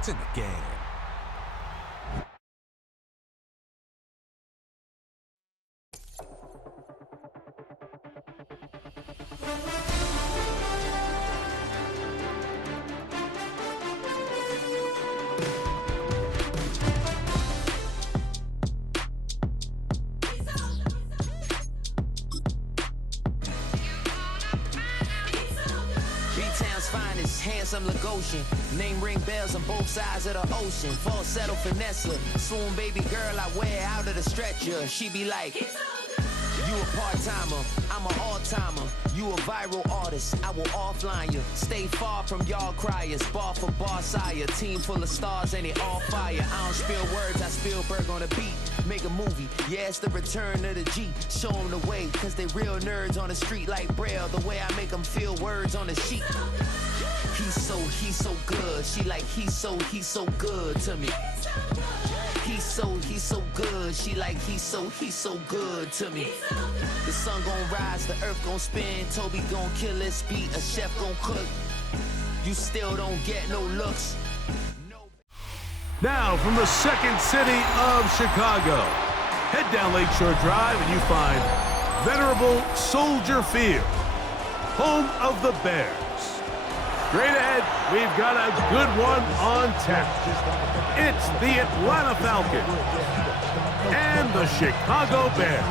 It's in the game. Handsome Lagosian, name ring bells on both sides of the ocean. Falsetto finesse, swoon baby girl I wear out of the stretcher. She be like, you a part-timer, I'm an all-timer. You a viral artist, I will offline you. Stay far from y'all criers, bar for bar sire. Team full of stars and it all fire. I don't spill words, I Spielberg on the beat. Make a movie, yeah, it's the return of the G. Show them the way, cause they real nerds on the street like Braille. The way I make them feel words on the sheet. He's so good. She like, he's so good to me. He's so good. She like, he's so good to me. The sun gon' rise, the earth gon' spin. Toby gon' kill this beat, a chef gon' cook. You still don't get no looks. Now from the second city of Chicago, head down Lakeshore Drive and you find venerable Soldier Field, home of the Bears. Straight ahead, we've got a good one on tap. It's the Atlanta Falcons and the Chicago Bears.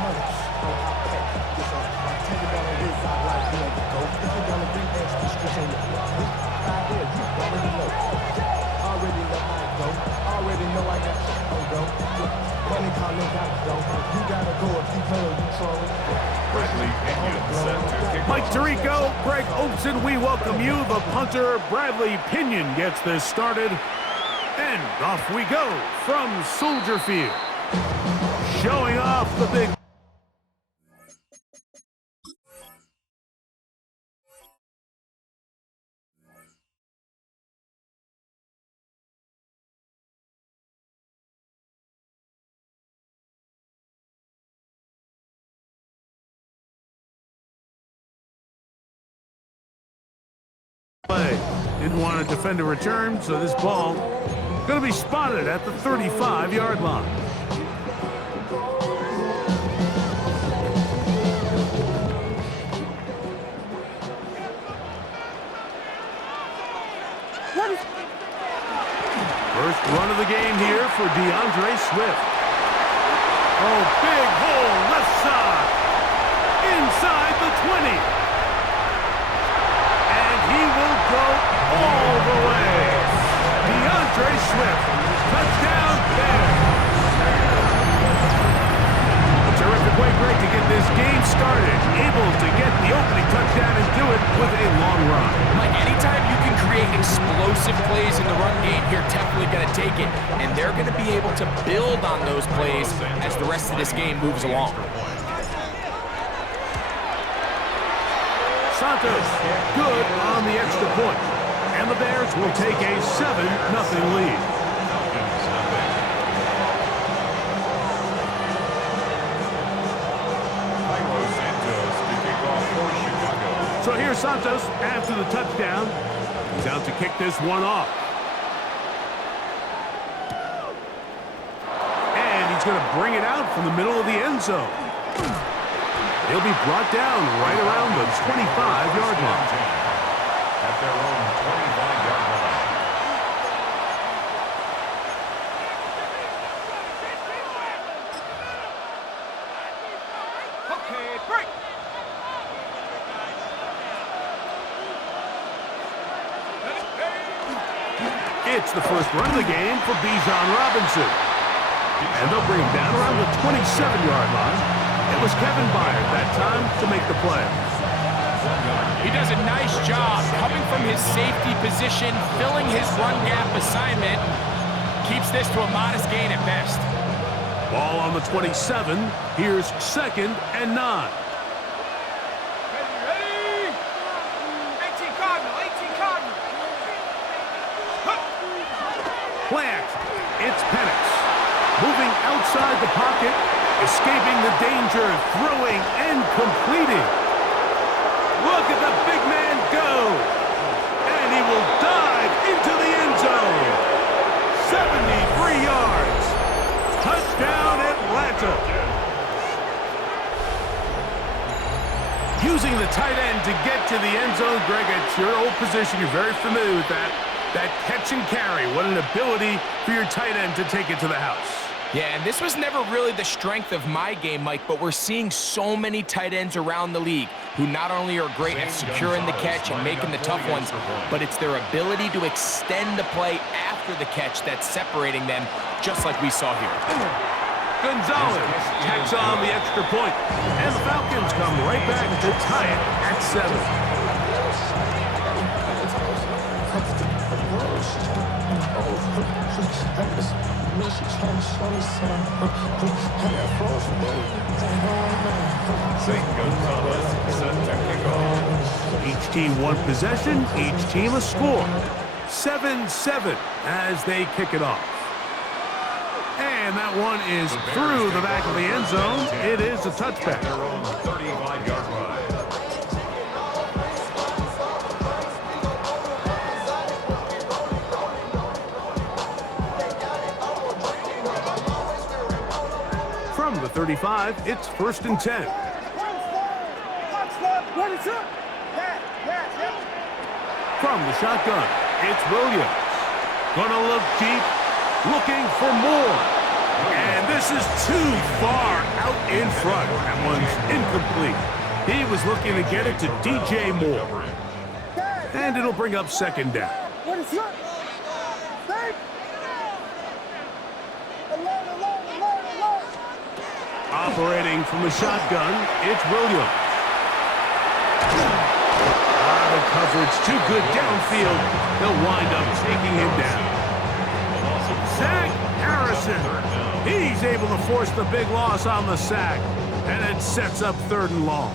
Mike Tirico, Greg Oakson, we welcome you. The punter, Bradley Pinion, gets this started. And off we go from Soldier Field. Showing off the big... Didn't want to defend a return, so this ball going to be spotted at the 35-yard line. First run of the game here for DeAndre Swift. Oh, big hole left side. Inside the 20. He will go all the way. DeAndre Swift, touchdown Bears. A terrific way, Greg, to get this game started. Able to get the opening touchdown and do it with a long run. Like anytime you can create explosive plays in the run game, you're definitely going to take it. And they're going to be able to build on those plays as the rest of this game moves along. Santos, good on the extra point. And the Bears will take a 7-0 lead. So here's Santos after the touchdown. He's out to kick this one off. And he's going to bring it out from the middle of the end zone. He'll be brought down right around the 25-yard line. At their own 25-yard line. Okay, break. It's the first run of the game for Bijan Robinson. And they'll bring him down around the 27-yard line. It was Kevin Byard that time to make the play. He does a nice job coming from his safety position, filling his run gap assignment. Keeps this to a modest gain at best. Ball on the 27. Here's 2nd and 9. Ready? 18 Cardinal, 18 Cardinal. Plant. It's Penix. Moving outside the pocket. Escaping the danger, throwing and completing. Look at the big man go. And he will dive into the end zone. Using the tight end to get to the end zone. Greg, it's your old position. You're very familiar with that. That catch and carry. What an ability for your tight end to take it to the house. Yeah, and this was never really the strength of my game, Mike, but we're seeing so many tight ends around the league who not only are great at securing the catch and making the tough ones, but it's their ability to extend the play after the catch that's separating them, just like we saw here. Gonzalez tacks on the extra point, and the Falcons come right back to tie it at 7. St. Gonzalez set to kick off. Each team one possession, each team a score. 7-7 as they kick it off. And that one is through the back of the end zone. It is a touchback. Their own 35-yard line. From the 35, it's 1st and 10. From the shotgun, it's Williams. Gonna look deep, looking for more. And this is too far out in front. That one's incomplete. He was looking to get it to DJ Moore. And it'll bring up 2nd down. Operating from the shotgun, it's Williams. The coverage too good downfield. They'll wind up taking him down. Zach Harrison. He's able to force the big loss on the sack. And it sets up 3rd and long.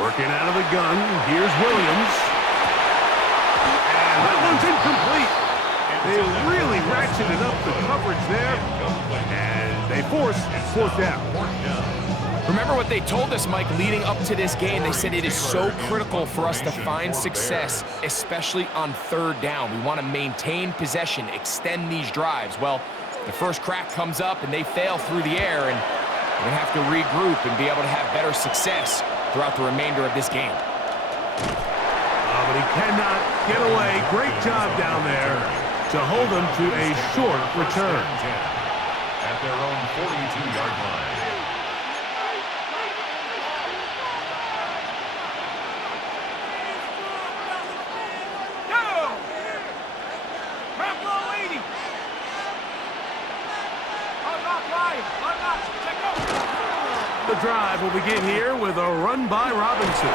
Working out of the gun, here's Williams. And that one's incomplete. They really ratcheted up the coverage there, and they force 4th down. Remember what they told us, Mike, leading up to this game? They said it is so critical for us to find success, especially on 3rd down. We want to maintain possession, extend these drives. Well, the first crack comes up, and they fail through the air, and we're going to have to regroup and be able to have better success throughout the remainder of this game. But he cannot get away. Great job down there to hold them to a short return. At their own 42-yard line. The drive will begin here with a run by Robinson.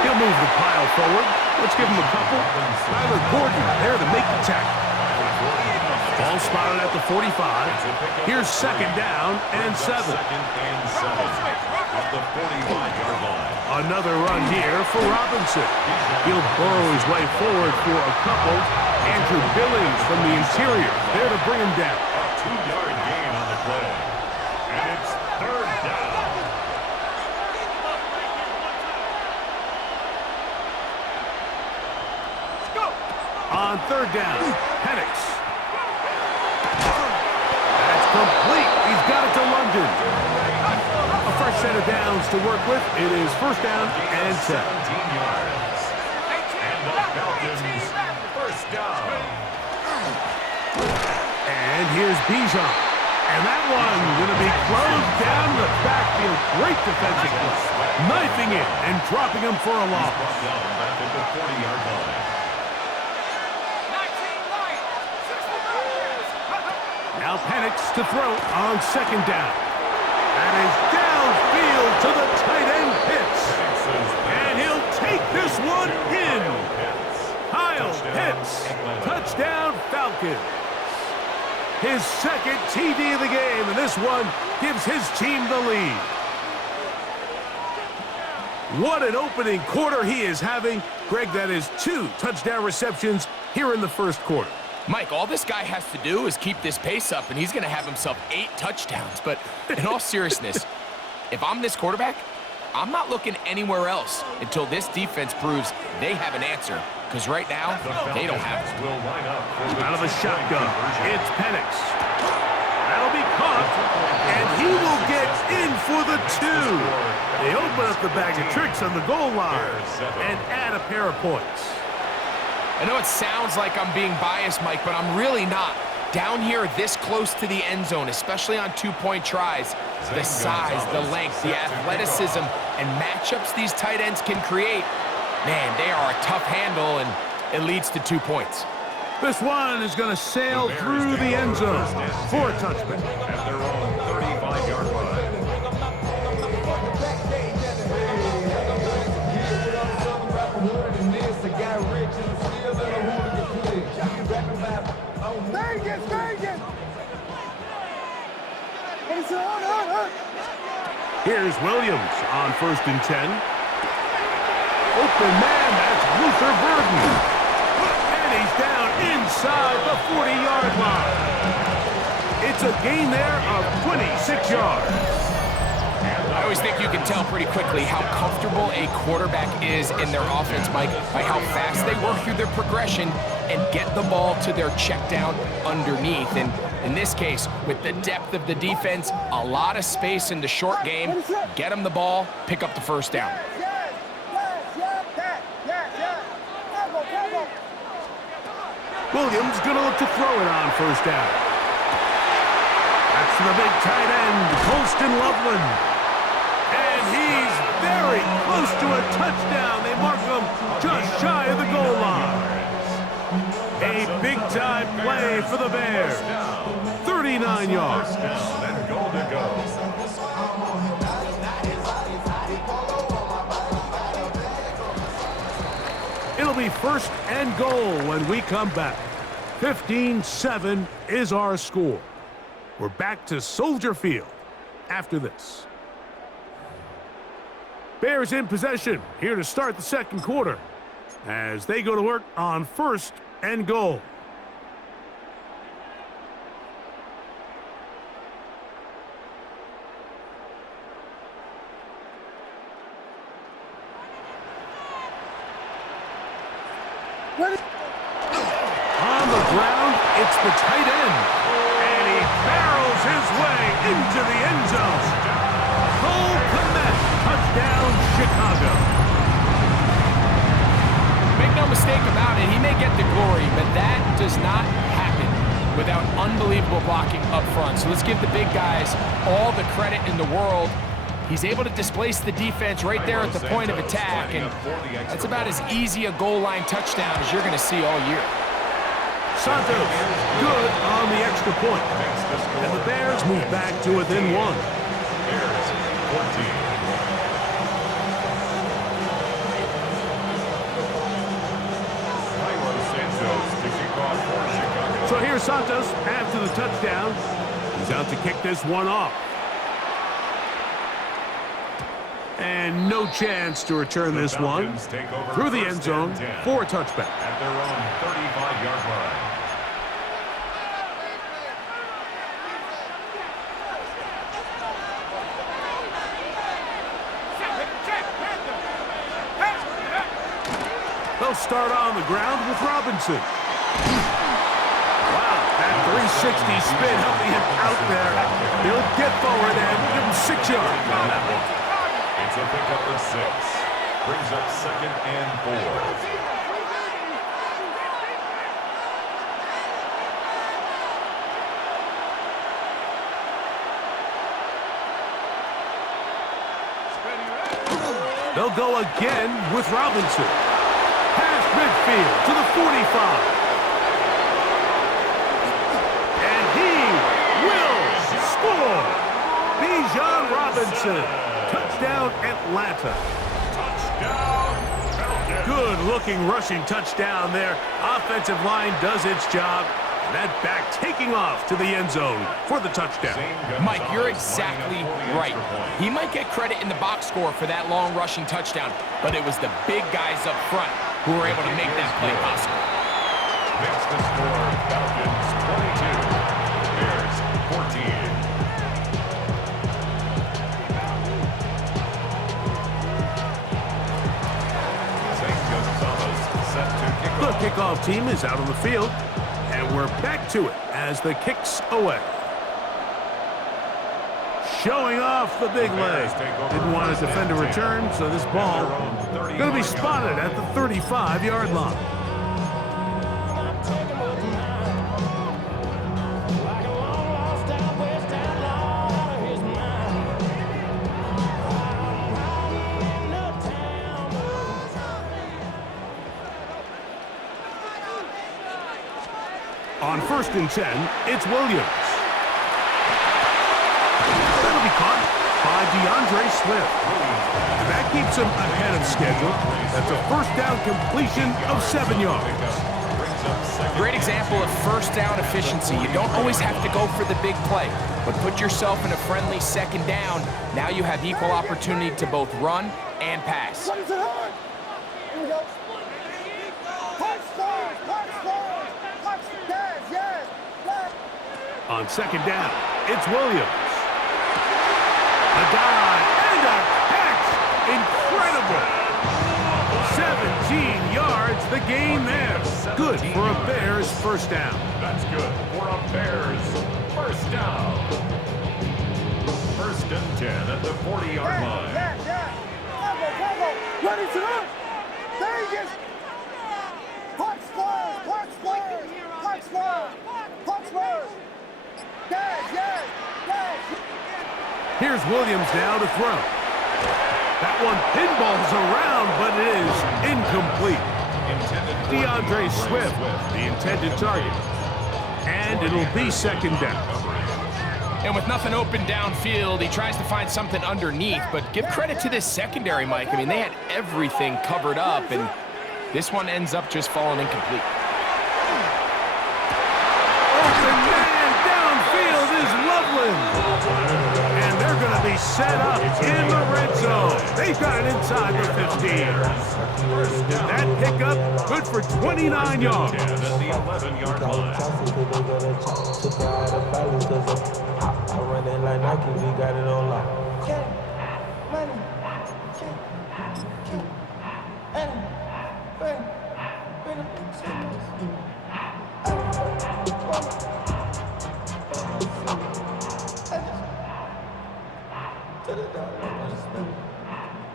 He'll move the pile forward. Let's give him a couple. Tyler Gordon there to make the tackle. Ball spotted at the 45. Here's 2nd down and 7. At the 45-yard line. Another run here for Robinson. He'll burrow his way forward for a couple. Andrew Billings from the interior there to bring him down. A 2-yard gain on the play. And it's 3rd down. On 3rd down, Penix. That's complete. He's got it to London. A fresh set of downs to work with. It is 1st down and 10. 17 yards. And the Falcons, 1st down. And here's Bijan. And that one going to be closed down the backfield. Great defensive play. Knifing it and dropping him for a loss. Brought down back at the 40-yard line. Now Penix to throw on 2nd down. That is downfield to the tight end Pitts. And he'll take this one in. Kyle Pitts, touchdown Falcons. His 2nd TD of the game, and this one gives his team the lead. What an opening quarter he is having. Greg, that is 2 touchdown receptions here in the 1st quarter. Mike, all this guy has to do is keep this pace up, and he's going to have himself 8 touchdowns. But in all seriousness, if I'm this quarterback, I'm not looking anywhere else until this defense proves they have an answer because right now, they don't have it. Will line up for the Out of the shotgun, conversion. it's Penix. That'll be caught, and he will get in for the 2. They open up the bag of tricks on the goal line and add a pair of points. I know it sounds like I'm being biased, Mike, but I'm really not. Down here this close to the end zone, especially on two-point tries, the size, the length, the athleticism, and matchups these tight ends can create, man, they are a tough handle, and it leads to 2 points. This one is going to sail through the end zone for a touchback. At their own 35-yard line. Here's Williams on 1st and 10. Open man, that's Luther Burden. And he's down inside the 40-yard line. It's a gain there of 26 yards. I always think you can tell pretty quickly how comfortable a quarterback is in their offense, Mike, by how fast they work through their progression and get the ball to their check down underneath. And in this case, with the depth of the defense, a lot of space in the short game, get them the ball, pick up the first down. Williams going to look to throw it on 1st down. That's the big tight end, Colston Loveland. And he's very close to a touchdown. They mark him just shy of the goal line. A big-time play for the Bears. 39 yards. First down and goal to go. It'll be 1st and goal when we come back. 15-7 is our score. We're back to Soldier Field after this. Bears in possession here to start the second quarter as they go to work on 1st and goal. On the ground, it's the tight end. And he barrels his way into the end zone. Cole Kmet, touchdown, Chicago. Make no mistake about it, he may get the glory, but that does not happen without unbelievable blocking up front. So let's give the big guys all the credit in the world. He's able to displace the defense right there at the point of attack, and that's about as easy a goal line touchdown as you're going to see all year. Santos, good on the extra point. And the Bears move back to within 1. Bears 14. So here's Santos after the touchdown. He's out to kick this one off. And no chance to return this one through the end zone for a touchback. At their own 35-yard line. They'll start on the ground with Robinson. Wow, that 360 spin helping him out there. He'll get forward and we'll give him 6 yards on that one. It's a pickup of 6. Brings up 2nd and 4. They'll go again with Robinson. Past midfield to the 45. And he will score. Bijan Robinson. Touchdown, Atlanta. Good-looking rushing touchdown there. Offensive line does its job. And that back taking off to the end zone for the touchdown. Mike, you're exactly right. He might get credit in the box score for that long rushing touchdown, but it was the big guys up front who were able to make that play possible. Makes the score Falcons 22, Bears 14. St. Gonzalez set to kick. kickoff team is out on the field, and we're back to it as the kick's away. Showing off the big leg. Didn't want to defend a return, so this ball going to be spotted at the 35-yard line. On 1st and 10, it's Williams. That'll be caught by DeAndre Swift. And that keeps him ahead of schedule. That's a first down completion of 7 yards. Great example of first down efficiency. You don't always have to go for the big play, but put yourself in a friendly second down. Now you have equal opportunity to both run and pass. What is it on? Here we go. On 2nd down, it's Williams. A dive and a catch. Incredible. 17 yards, the gain there. Good for a Bears first down. That's good for a Bears first down. 1st and 10 at the 40-yard line. Ready to run. There he is. Punch first. Punch first. Punch first. Punch first. Yes. Here's Williams now to throw. That one pinballs around, but it is incomplete. DeAndre Swift, the intended target. And it'll be 2nd down. And with nothing open downfield, he tries to find something underneath, but give credit to this secondary, Mike. I mean, they had everything covered up, and this one ends up just falling incomplete. Open man downfield is Loveland. And they're going to be set up in the red zone. They've got it inside the 15. That pickup good for 29 yards. At the 11-yard line. I run it like Nike, we got it on lock.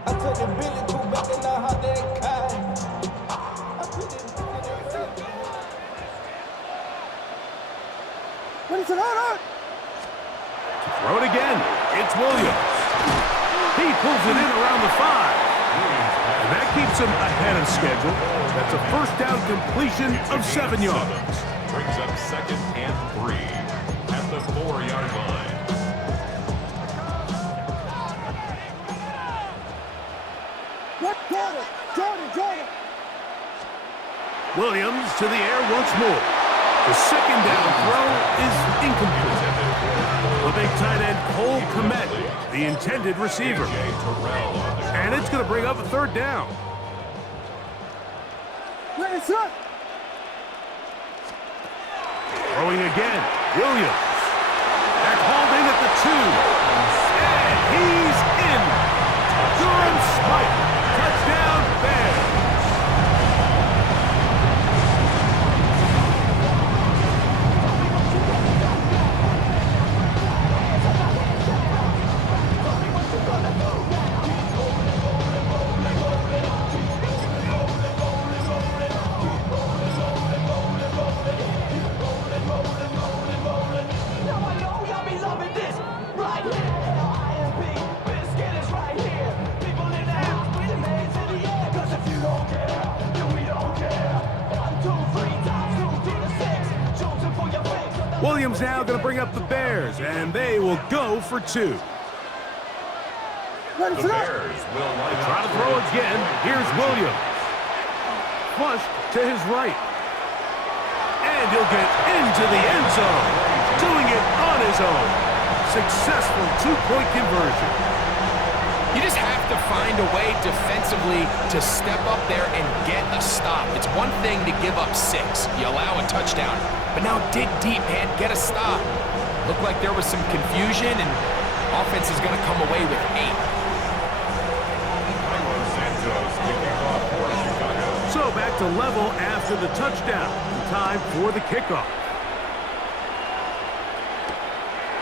I took the Billy Cool back in the hot that kind. What is it on? Throw it again. It's Williams. He pulls it in around the 5. And that keeps him ahead of schedule. That's a first down completion of 7 yards. Brings up 2nd and 3 at the 4-yard line. Jordan. Williams to the air once more. The 2nd down throw is incomplete. The big tight end Cole Kmet, the intended receiver. And it's going to bring up a 3rd down. Where's up? Throwing again, Williams. That's hauled in at the 2. And he's in. Durham Smythe. Touchdown, Bears. Williams now going to bring up the Bears, and they will go for 2. The Bears will line up. Try to throw again. Here's Williams. Flushed to his right. And he'll get into the end zone. Doing it on his own. Successful 2-point conversion. You just have to find a way defensively to step up there and get a stop. It's one thing to give up 6. You allow a touchdown. But now dig deep, man. Get a stop. Looked like there was some confusion, and offense is going to come away with 8. So back to to level after the touchdown. Time for the kickoff.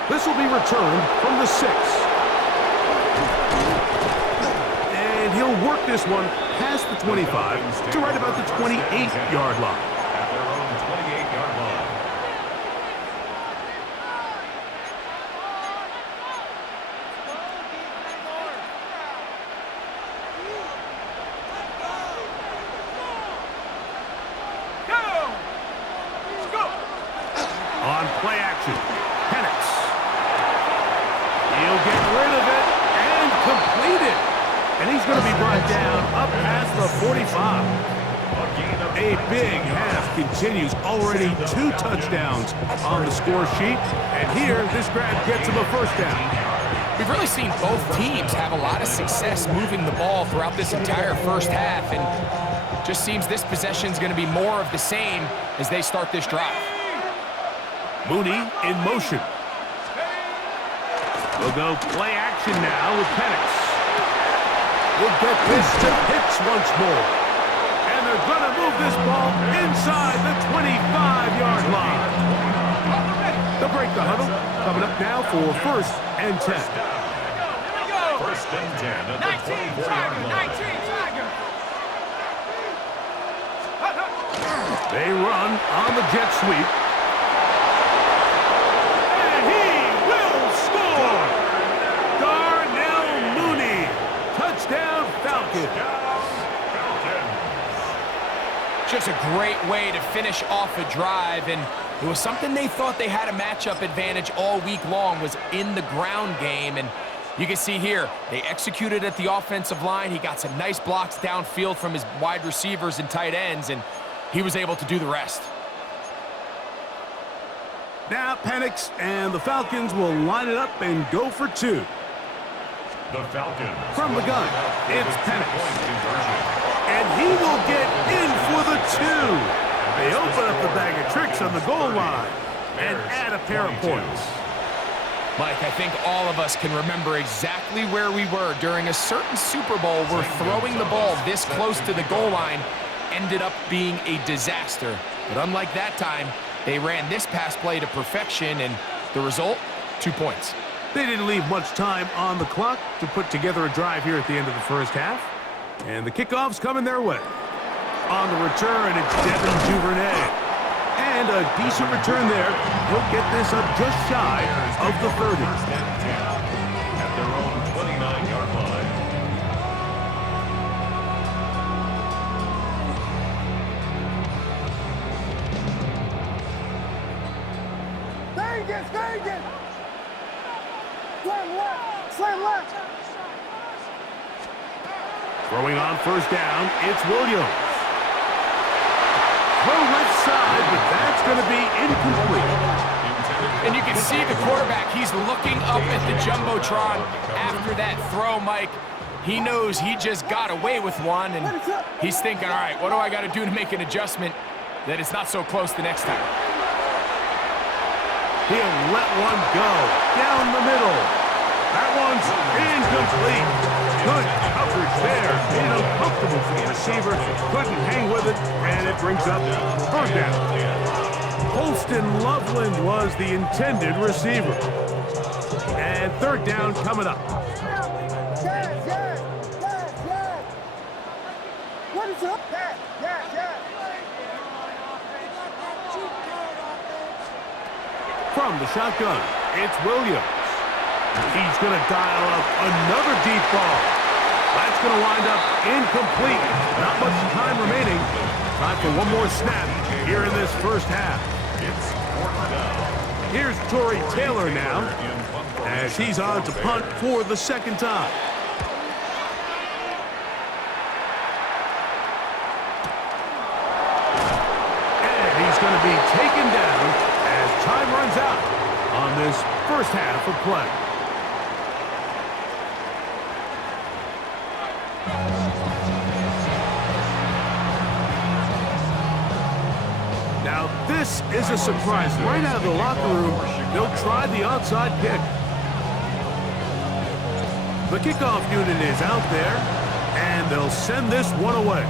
This will be returned from the 6. And he'll work this one past the 25 to right about the 28-yard line. At their own 28-yard line. On play action, Penix. He'll get rid of it and complete it. And he's going to be brought down up past the 45. A big half continues. Already 2 touchdowns on the score sheet. And here, this grab gets him a first down. We've really seen both teams have a lot of success moving the ball throughout this entire first half. And just seems this possession is going to be more of the same as they start this drive. Mooney in motion. We'll go play action now with Penix. We'll get this to Pitts once more. And they're going to move this ball inside the 25-yard line. They'll break the huddle. Coming up now for 1st and 10. 1st and 10 at the 24-yard line. They run on the jet sweep. And he will score! Darnell Mooney. Touchdown Falcons. Just a great way to finish off a drive, and it was something they thought they had a matchup advantage all week long, was in the ground game. And you can see here, they executed at the offensive line. He got some nice blocks downfield from his wide receivers and tight ends, and he was able to do the rest. Now Penix and the Falcons will line it up and go for 2. The Falcons. From the gun, it's Penix. And he will get in for the 2. They open up the bag of tricks on the goal line and add a pair of points. Mike, I think all of us can remember exactly where we were during a certain Super Bowl where throwing the ball this close to the goal line ended up being a disaster. But unlike that time, they ran this pass play to perfection, and the result, 2 points. They didn't leave much time on the clock to put together a drive here at the end of the first half. And the kickoff's coming their way. On the return, it's Devin Duvernay. And a decent return there. He'll get this up just shy of the 30. 1st and 10 at their own 29-yard line. Vegas, Vegas! Slam left, slam left! Throwing on 1st down, it's Williams. Throw left side, but that's going to be incomplete. And you can see the quarterback, he's looking up at the Jumbotron after that throw, Mike. He knows he just got away with one, and he's thinking, all right, what do I got to do to make an adjustment that it's not so close the next time? He'll let one go down the middle. That one's incomplete. Good coverage there. Made it uncomfortable for the receiver. Couldn't hang with it, and it brings up 3rd down. Holston Loveland was the intended receiver. And 3rd down coming up. Yes! What is up? Yes! From the shotgun, it's Williams. He's going to dial up another deep ball. That's going to wind up incomplete. Not much time remaining. Time for one more snap here in this first half. It's 4th down. Here's Torrey Taylor now, as he's on to punt for the 2nd time. And he's going to be taken down as time runs out on this first half of play. Now, this is a surprise. Right out of the locker room, they'll try the onside kick. The kickoff unit is out there, and they'll send this one away.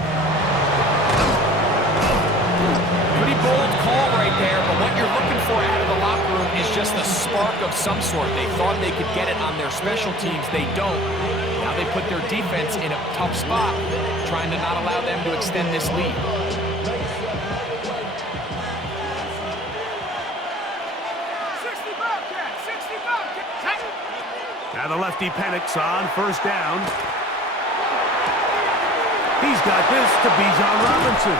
Pretty bold call right there, but what you're looking for out of the locker room is just a spark of some sort. They thought they could get it on their special teams. They don't. Now they put their defense in a tough spot, trying to not allow them to extend this lead. Now the lefty Penix on first down. He's got this to Bijan Robinson.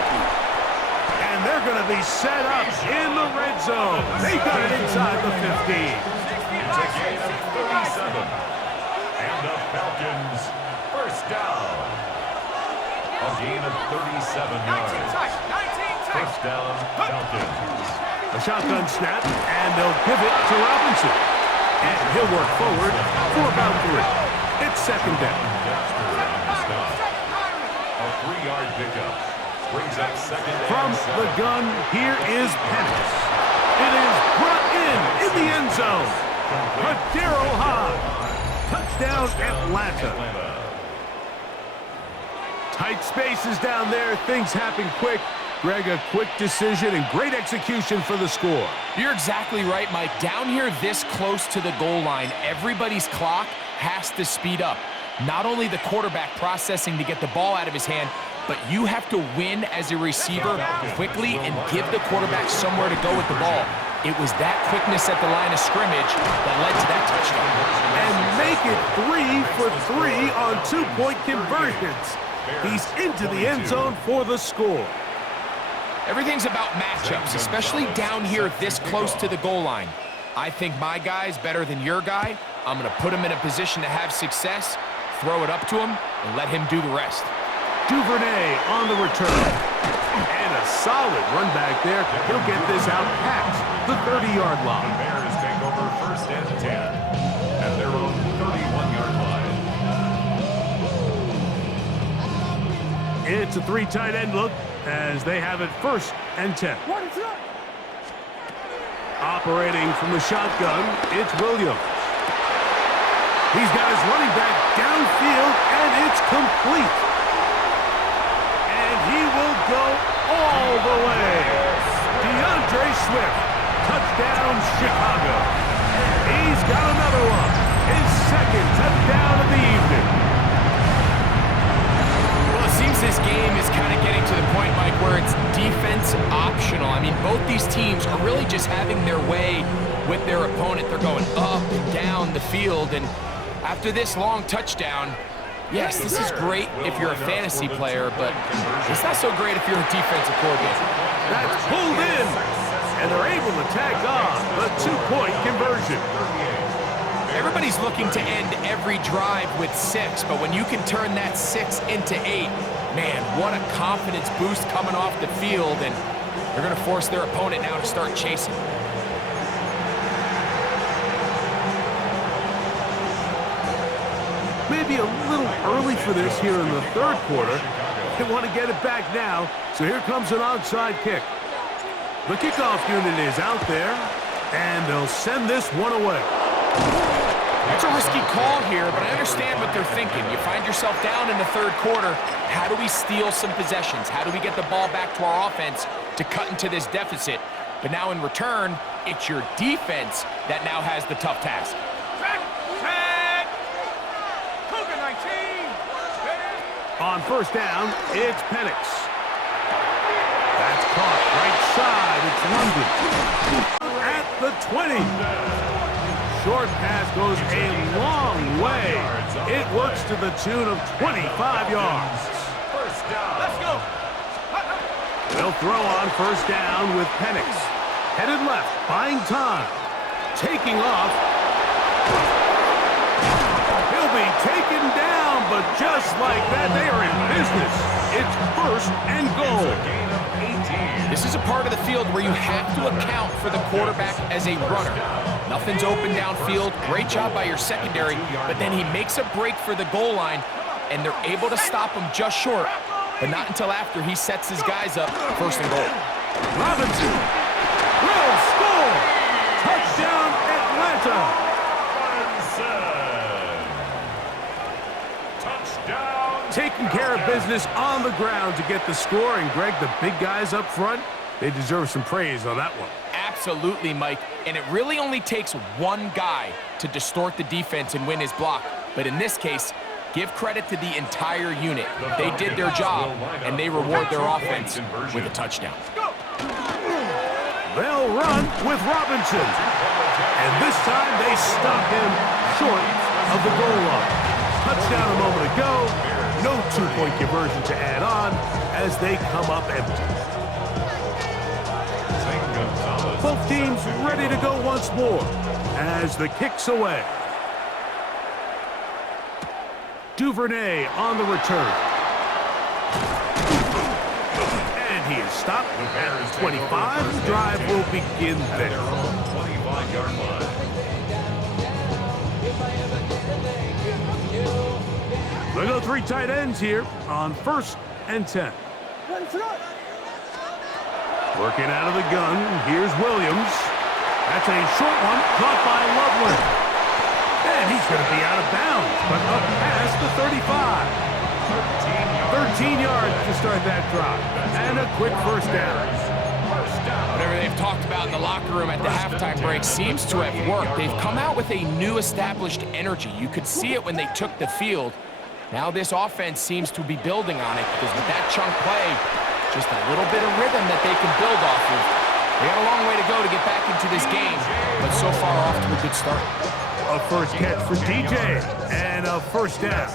And they're going to be set up in the red zone. They got it inside the 15. It's a gain of 37. And the Falcons first down. A gain of 37 yards. First down, Falcons. A shotgun snap, and they'll give it to Robinson. And he'll work forward for about 3. It's second down. A 3-yard pickup. Brings up second From and 7. the gun, here is Penix. It is brought in the end zone. Hadero High. Touchdown, Atlanta. Tight spaces down there. Things happen quick. Greg, a quick decision and great execution for the score. You're exactly right, Mike. Down here this close to the goal line, everybody's clock has to speed up. Not only the quarterback processing to get the ball out of his hand, but you have to win as a receiver quickly and give the quarterback somewhere to go with the ball. It was that quickness at the line of scrimmage that led to that touchdown. And make it 3 for 3 on 2-point conversions. He's into the end zone for the score. Everything's about matchups, especially down here this close to the goal line. I think my guy's better than your guy. I'm going to put him in a position to have success, throw it up to him, and let him do the rest. Duvernay on the return. And a solid run back there. He'll get this out past the 30-yard The line. Bears take over first and 10 at their own 31-yard line. It's a 3 tight end look as they have it first and 10. Operating from the shotgun, it's Williams. He's got his running back downfield, and it's complete. And he will go all the way. DeAndre Swift, touchdown Chicago. He's got another one, his second touchdown of the evening. Well, it seems this game is kind of getting to the point, Mike, where it's defense optional. I mean, both these teams are really just having their way with their opponent. They're going up and down the field, and after this long touchdown, yes, this is great if you're a fantasy player, but it's not so great if you're a defensive coordinator. That's pulled in, and they're able to tack on the 2-point conversion. Everybody's looking to end every drive with 6, but when you can turn that 6 into 8, man, what a confidence boost coming off the field, and they're going to force their opponent now to start chasing. Maybe a little early for this here in the third quarter. They want to get it back now, so here comes an onside kick. The kickoff unit is out there, and they'll send this one away. It's a risky call here, but I understand what they're thinking. You find yourself down in the third quarter. How do we steal some possessions? How do we get the ball back to our offense to cut into this deficit? But now in return, it's your defense that now has the tough task. On first down, it's Penix. That's caught right side. It's London. At the 20. Short pass goes a long way. It works to the tune of 25 yards. First down. Let's go. They'll throw on first down with Penix. Headed left, buying time. Taking off. He'll be taken down, but just like that, they are in business. It's first and goal. Gain of 18. This is a part of the field where you have to account for the quarterback as a runner. Nothing's open downfield. Great job by your secondary, but then he makes a break for the goal line, and they're able to stop him just short, but not until after he sets his guys up first and goal. Robinson will score. Touchdown, Atlanta. Touchdown. Taking care of business business on the ground to get the score. And, Greg, the big guys up front, they deserve some praise on that one. Absolutely, Mike. And it really only takes one guy to distort the defense and win his block. But in this case, give credit to the entire unit. They did their job, and they reward their offense with a touchdown. They'll run with Robinson. And this time they stop him short of the goal line. Touchdown a moment ago. No two-point conversion to add on as they come up empty. Both teams ready to go once more as the kick's away. Duvernay on the return. And he is stopped at 25. The drive will begin there. 25-yard line. They go 3 tight ends here on 1st and 10. Working out of the gun, here's Williams. That's a short one, caught by Loveland. And he's going to be out of bounds, but up past the 35. 13 yards to start that drive. And a quick first down. Whatever they've talked about in the locker room at the halftime break seems to have worked. They've come out with a new established energy. You could see it when they took the field. Now this offense seems to be building on it because with that chunk play, just a little bit of rhythm that they can build off of. They got a long way to go to get back into this game, but so far off to a good start. A first catch for DJ and a first down.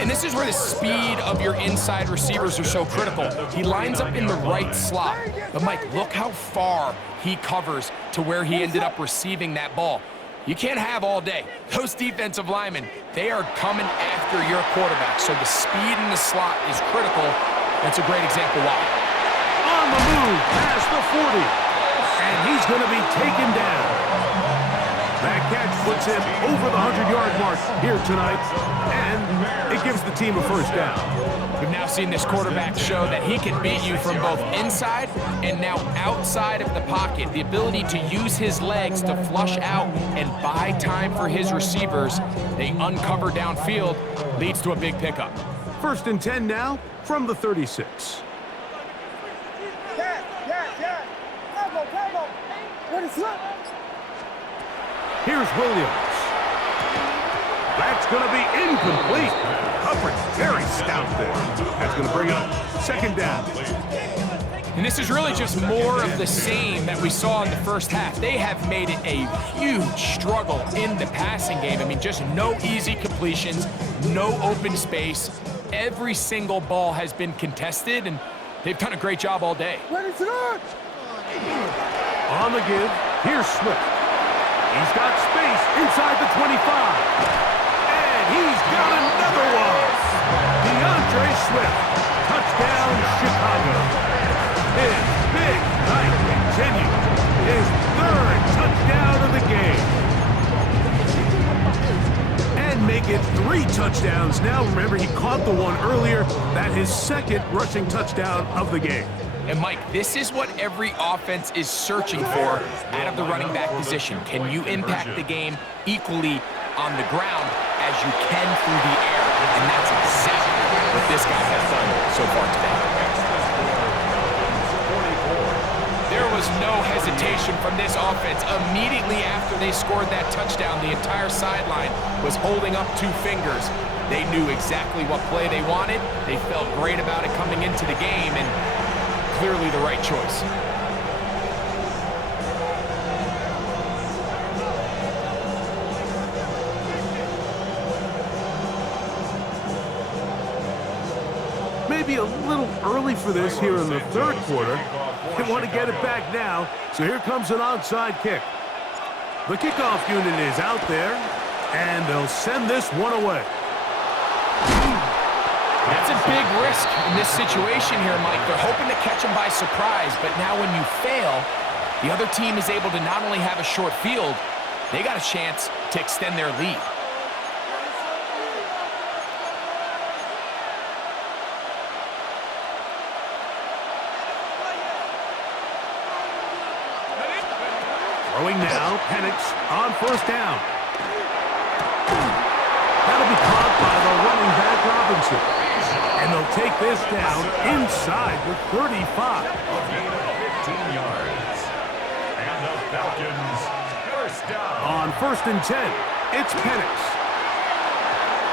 And this is where the speed of your inside receivers are so critical. He lines up in the right slot. But Mike, look how far he covers to where he ended up receiving that ball. You can't have all day. Those defensive linemen, they are coming after your quarterback. So the speed in the slot is critical. That's a great example why. On the move past the 40. And he's going to be taken down. That catch puts him over the 100-yard mark here tonight, and it gives the team a first down. We've now seen this quarterback show that he can beat you from both inside and now outside of the pocket. The ability to use his legs to flush out and buy time for his receivers. They uncover downfield, leads to a big pickup. 1st and 10 now from the 36. Here's Williams. That's going to be incomplete. Coverage very stout there. That's going to bring up 2nd down. And this is really just more of the same that we saw in the first half. They have made it a huge struggle in the passing game. I mean, just no easy completions, no open space. Every single ball has been contested, and they've done a great job all day. On the give, here's Swift. He's got space inside the 25. And he's got another one. DeAndre Swift. Touchdown, Chicago. His big night continues. His 3rd touchdown of the game. And make it 3 touchdowns now. Remember, he caught the one earlier. That his 2nd rushing touchdown of the game. And Mike, this is what every offense is searching for out of the running back position. Can you impact the game equally on the ground as you can through the air? And that's exactly what this guy has done so far today. There was no hesitation from this offense. Immediately after they scored that touchdown, the entire sideline was holding up 2 fingers. They knew exactly what play they wanted. They felt great about it coming into the game, and clearly the right choice. Maybe a little early for this here in the 3rd quarter. They want to get it back now, so here comes an onside kick. The kickoff unit is out there, and they'll send this one away. That's a big risk in this situation here, Mike. They're hoping to catch him by surprise, but now when you fail, the other team is able to not only have a short field, they got a chance to extend their lead. Throwing now, Penix on 1st down. That'll be caught by the running back Robinson. And they'll take this down inside the 35. A gain of 15 yards. And the Falcons, first down. On 1st and 10, it's Penix.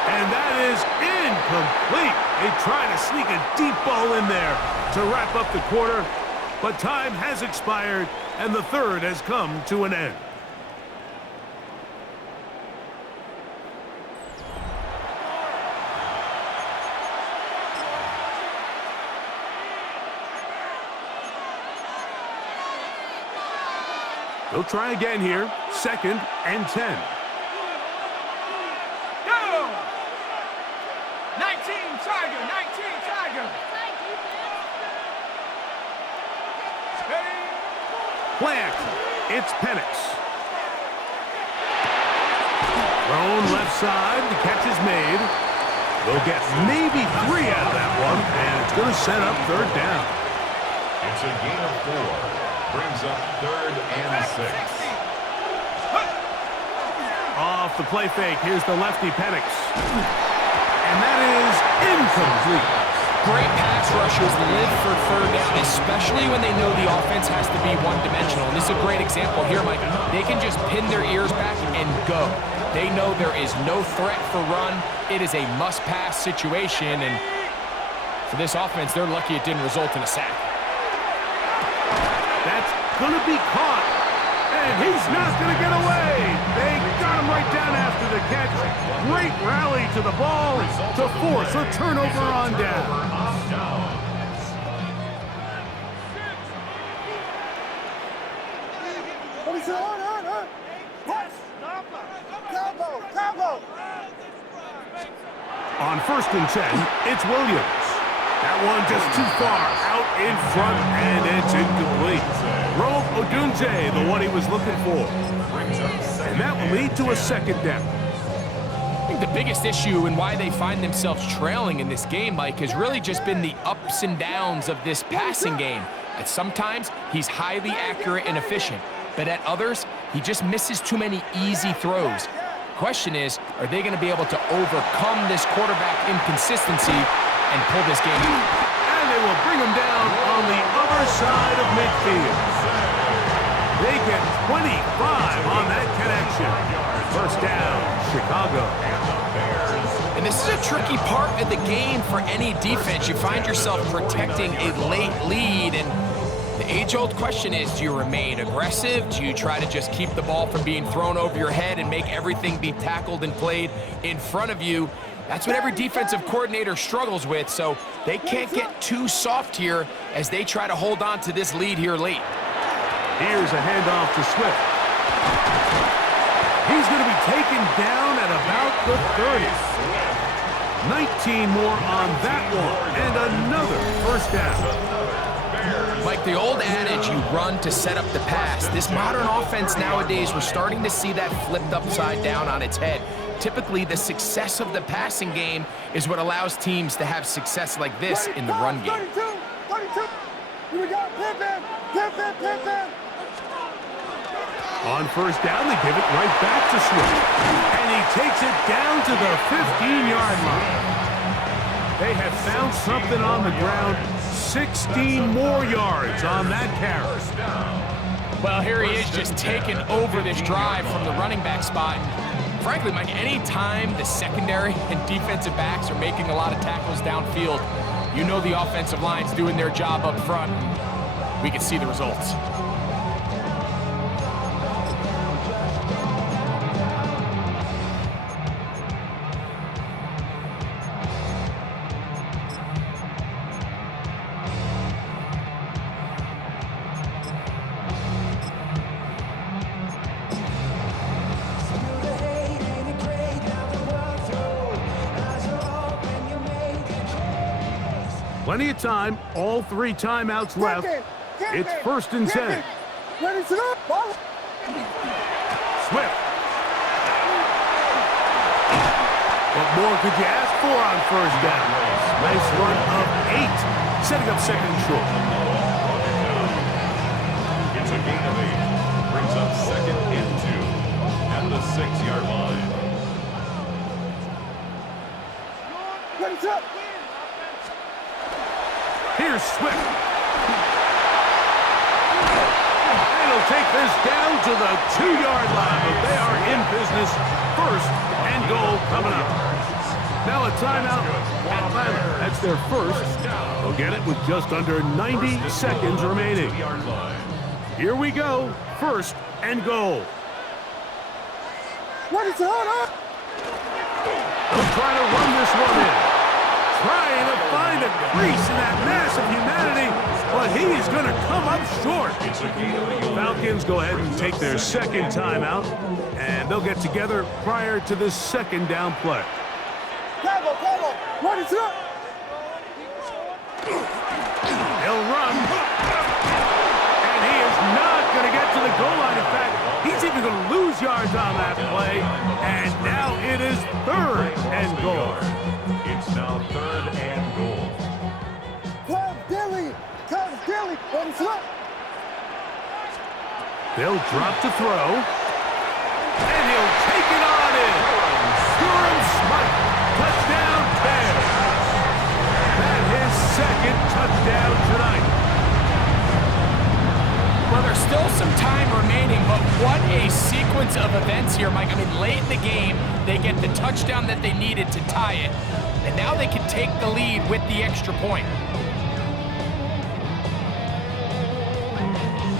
And that is incomplete. They try to sneak a deep ball in there to wrap up the quarter, but time has expired, and the third has come to an end. They'll try again here, 2nd and 10. Go! 19 Tiger, 19 Tiger. Plant. It's Penix. Thrown left side. The catch is made. They'll get maybe 3 out of that one, and it's going to set up 3rd down. It's a gain of 4. Brings up 3rd and 6. Off the play fake. Here's the lefty Penix. And that is incomplete. Great pass rushers live for 3rd down, especially when they know the offense has to be one-dimensional. And this is a great example here, Mike. They can just pin their ears back and go. They know there is no threat for run. It is a must-pass situation, and for this offense, they're lucky it didn't result in a sack. That's going to be caught, and he's not going to get away. They got him right down after the catch. Great rally to the ball to force a turnover on down. On 1st and 10, it's Williams. That one just too far out in front, and it's incomplete. Rome Odunze, the one he was looking for. And that will lead to a 2nd down. I think the biggest issue and why they find themselves trailing in this game, Mike, has really just been the ups and downs of this passing game. At sometimes, he's highly accurate and efficient, but at others, he just misses too many easy throws. Question is, are they going to be able to overcome this quarterback inconsistency and pull this game out? And they will bring him down on the other side of midfield. They get 25 on that connection. 1st down, Chicago. And this is a tricky part of the game for any defense. You find yourself protecting a late lead, and the age-old question is, do you remain aggressive? Do you try to just keep the ball from being thrown over your head and make everything be tackled and played in front of you? That's what every defensive coordinator struggles with, so they can't get too soft here as they try to hold on to this lead here late. Here's a handoff to Swift. He's going to be taken down at about the 30. 19 more on that one, and another 1st down. Like the old adage, you run to set up the pass. This modern offense nowadays, we're starting to see that flipped upside down on its head. Typically, the success of the passing game is what allows teams to have success like this in the run game. 32. Here we go. Pimpin. On 1st down, they give it right back to Swift. And he takes it down to the 15-yard line. They have found something on the ground. 16 more yards on that carry. Well, here he is just taking over this drive from the running back spot. And frankly, Mike, any time the secondary and defensive backs are making a lot of tackles downfield, you know the offensive line's doing their job up front. We can see the results. Plenty of time, all 3 timeouts left. It's 1st and 10. Ready to go. Ball. Swift. What more could you ask for on 1st down? Nice run of 8, setting up 2nd and short. It's a gain of 8. Brings up 2nd and 2 at the 6-yard line. Ready to go. Here's Swift. And he'll take this down to the 2-yard line, but they are in business. First and goal coming up. Now a timeout. Atlanta, that's their first. They'll get it with just under 90 seconds remaining. Here we go. First and goal. What is it? They'll try to run this one in. Trying to find a crease in that mass of humanity, but he is going to come up short. Falcons go ahead and take their second timeout, and they'll get together prior to the second down play. Cabo, what is it? He'll run, and he is not going to get to the goal line. In fact, he's even going to lose yards on that play, and now it is third and goal. It's now third and goal. Clem Dilly, what is it? They'll drop to throw, and he'll take it on in. Durham Smite, touchdown Bears. That his second touchdown tonight. Well, there's still some time remaining, but what a sequence of events here, Mike. I mean, late in the game, they get the touchdown that they needed to tie it, and now they can take the lead with the extra point.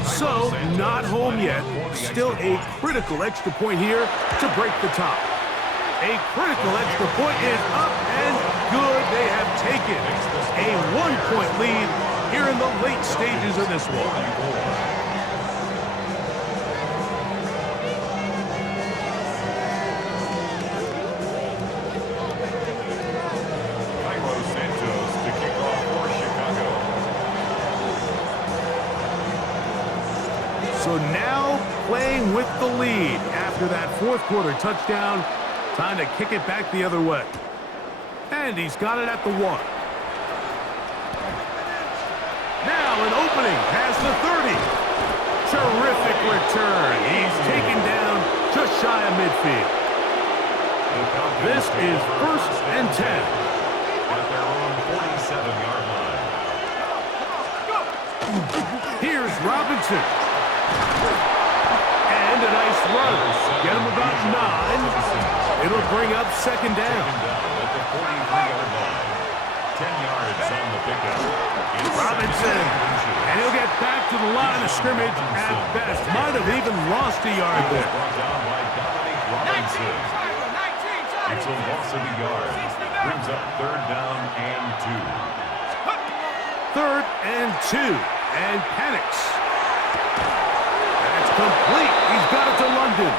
So, not home yet. Still a critical extra point here to break the tie. A critical extra point is up and good. They have taken a 1-point lead here in the late stages of this one. So now playing with the lead after that fourth quarter touchdown. Time to kick it back the other way. And he's got it at the 1. Now an opening past the 30. Terrific return. He's taken down just shy of midfield. This is first and 10. At their own 47-yard line. Here's Robinson. And a nice run. Get him about 9. It'll bring up second down. At the 43-yard line. 10 yards on the pickup. Robinson. And he'll get back to the line of scrimmage at best. Might have even lost a yard there. Brought down by Dominic Robinson. It's a loss of a yard. Brings up third down and 2. Third and 2. And panics. That's complete. He's got it to London.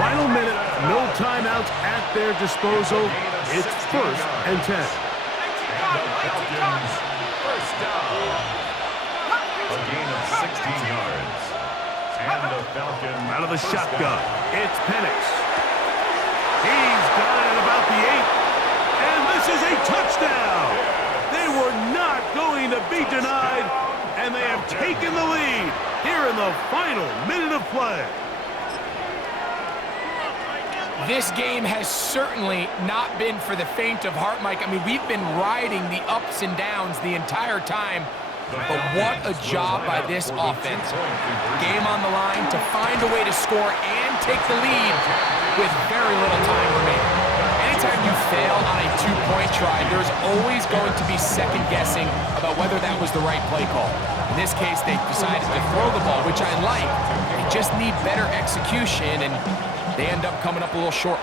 Final minute. No timeouts at their disposal. It's first and 10. And the Falcons first down. A gain of 16 yards. And the Falcons Out of the shotgun. It's Penix. He's got it at about the 8. And this is a touchdown. They were not going to be denied. And they have taken the lead here in the final minute of play. This game has certainly not been for the faint of heart, Mike. I mean, we've been riding the ups and downs the entire time, but what a job by this offense. Game on the line to find a way to score and take the lead with very little time remaining. Anytime you fail on a 2-point try, there's always going to be second guessing about whether that was the right play call. In this case, they decided to throw the ball, which I like. They just need better execution, and they end up coming up a little short.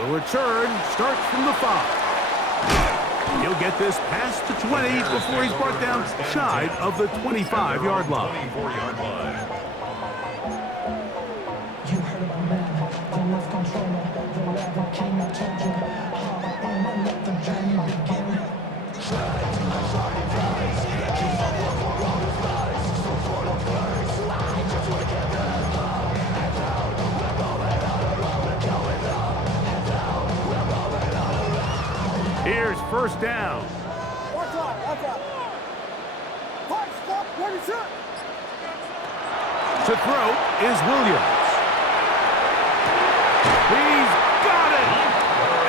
The return starts from the 5. He'll get this past the 20 before he's brought down shy of the 25-yard line. 24-yard line. You heard about Madden, the left controller, the level king, I told you. How am I let the journey begin? Here's first down. Watch out. Punch, stop, what is it? To throw is Williams. He's got it!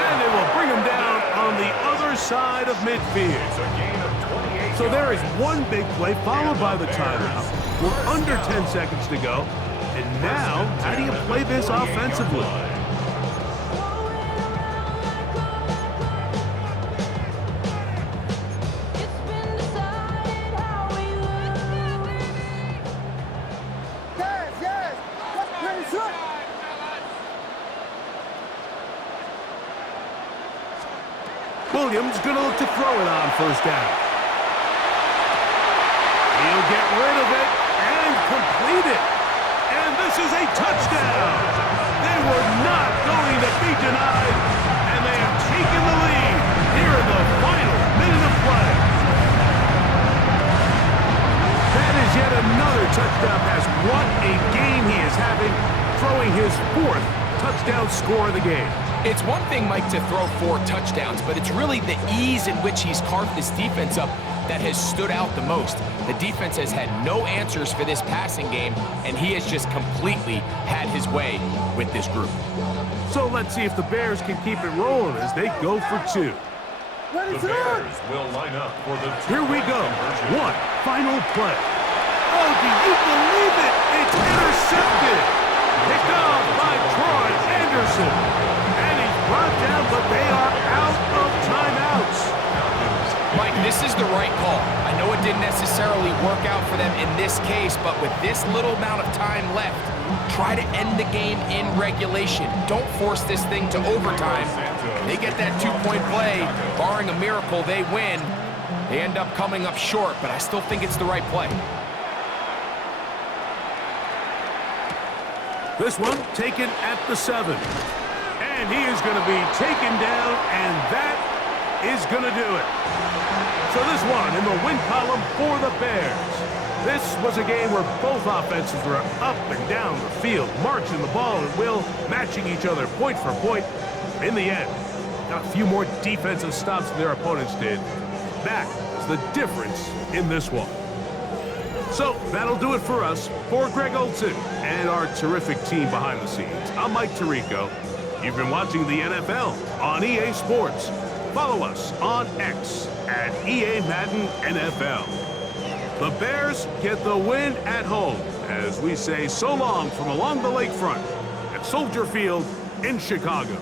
And they will bring him down on the other side of midfield. It's a gain of 28 So there is yards. one big play followed by the timeout. We're under 10 seconds to go. And now, how do you play this offensively? Yes, yes. Ready, shoot. Williams gonna look to throw it on first down. He'll get rid of it and complete it. And this is a touchdown. They were not going to be denied, and they have taken the lead here in the final minute of play. That is yet another touchdown pass. What a game he is having, throwing his 4th touchdown score of the game. It's one thing, Mike, to throw 4 touchdowns, but it's really the ease in which he's carved this defense up that has stood out the most. The defense has had no answers for this passing game, and he has just completely had his way with this group. So let's see if the Bears can keep it rolling as they go for 2. Ready, The shoot. Bears will line up for the Here we two-point go. conversion. One final play. Oh, do you believe it? It's intercepted. Picked off by Troy Anderson. And he's brought down, but they are out of timeouts. Mike, this is the right call. I know it didn't necessarily work out for them in this case, but with this little amount of time left, try to end the game in regulation. Don't force this thing to overtime. They get that 2-point play. Barring a miracle, they win. They end up coming up short, but I still think it's the right play. This one taken at the 7. And he is going to be taken down, and that is going to do it. So this one in the win column for the Bears. This was a game where both offenses were up and down the field, marching the ball at will, matching each other point for point. In the end, got a few more defensive stops than their opponents did. That is the difference in this one. So that'll do it for us. For Greg Olson and our terrific team behind the scenes, I'm Mike Tirico. You've been watching the NFL on EA Sports. Follow us on X at EA Madden NFL. The Bears get the win at home as we say so long from along the lakefront at Soldier Field in Chicago.